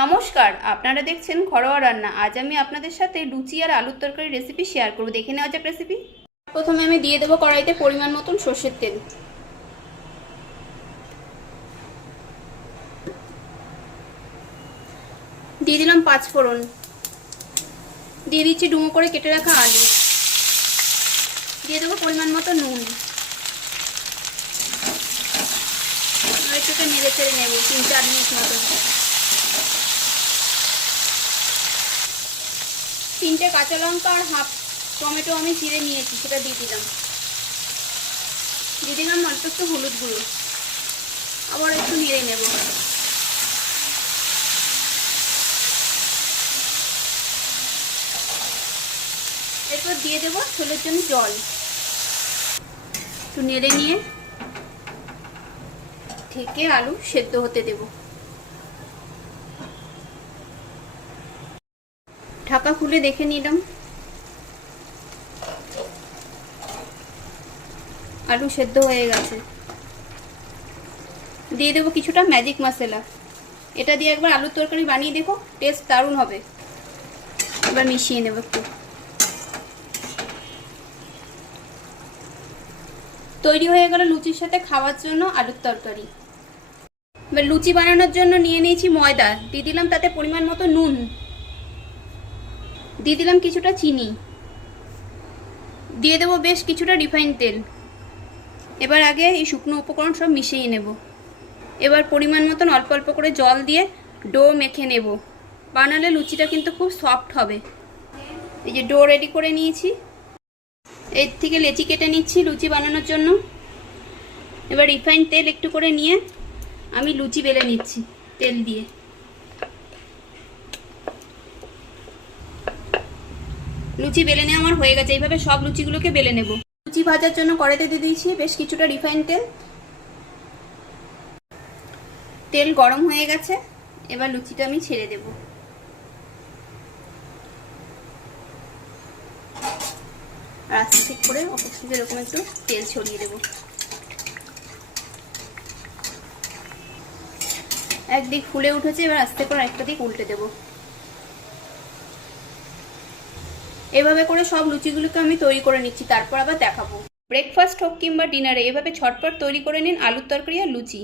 নমস্কার, আপনারা দেখছেন ঘরোয়া রান্না। আজ আমি আপনাদের সাথে লুচি আর আলুর তরকারি রেসিপি শেয়ার করব। দেখে নেওয়া যাক রেসিপি। প্রথমে আমি দিয়ে দেবো কড়াইতে পরিমাণ মতন সর্ষের তেল। দিয়ে দিলাম 5 ফোড়ন। দিয়ে দিচ্ছি ডুমো করে কেটে রাখা আলু। দিয়ে দেবো পরিমাণ মতো নুন। একটু নেড়ে চেড়ে নেব 3-4 মিনিট মতন। 3টে কাঁচা লঙ্কা আর হাফ টমেটো আমি চিড়ে নিয়েছি, সেটা দিয়ে দিলাম। দিয়ে দিলাম অল্প একটু হলুদ গুঁড়ো। আবার একটু নেড়ে নেব। এরপর দিয়ে দেবো ঝোলের জন্য জল। একটু নেড়ে নিয়ে ঢেকে আলু সেদ্ধ হতে দেব। ঢাকা খুলে দেখে নিলাম আলু সেদ্ধ হয়ে গেছে। দিয়ে দেবো কিছুটা ম্যাজিক মশলা। এটা দিয়ে একবার আলুর তরকারি বানিয়ে দেখো, টেস্ট দারুণ হবে। এবার মিশিয়ে নেব একটু। তৈরি হয়ে গেল লুচির সাথে খাওয়ার জন্য আলুর তরকারি। এবার লুচি বানানোর জন্য নিয়ে নিয়েছি ময়দা। দিয়ে দিলাম তাতে পরিমাণ মতো নুন। দিয়ে দিলাম কিছুটা চিনি। দিয়ে দেবো বেশ কিছুটা রিফাইন তেল। এবার আগে এই শুকনো উপকরণ সব মিশিয়ে নেব। এবার পরিমাণ মতন অল্প অল্প করে জল দিয়ে ডো মেখে নেব। বানালে লুচিটা কিন্তু খুব সফট হবে। এই যে ডো রেডি করে নিয়েছি। এর থেকে লেচি কেটে নিচ্ছি লুচি বানানোর জন্য। এবার রিফাইন তেল একটু করে নিয়ে আমি লুচি বেলে নিচ্ছি তেল দিয়ে। লুচি বেলে নেওয়া আমার হয়ে গেছে। এইভাবে সব লুচিগুলোকে বেলে নেব। লুচি ভাজার জন্য কড়াইতে দিয়ে দিয়েছি বেশ কিছুটা রিফাইন তেল। তেল গরম হয়ে গেছে। এবার লুচিটা আমি ছেড়ে দেব। আর আস্তে ঠিক করে অপর দিকে এরকম একটু তেল ছড়িয়ে দেব। একদিক ফুলে উঠেছে, এবার আস্তে করে একটা দিক উল্টে দেব। এভাবে করে সব লুচিগুলোকে আমি তৈরি করে নিচ্ছি, তারপর আবার দেখাবো। ব্রেকফাস্ট হোক কিংবা ডিনারে এভাবে ঝটপট তৈরি করে নিন আলুর তরকারি আর লুচি।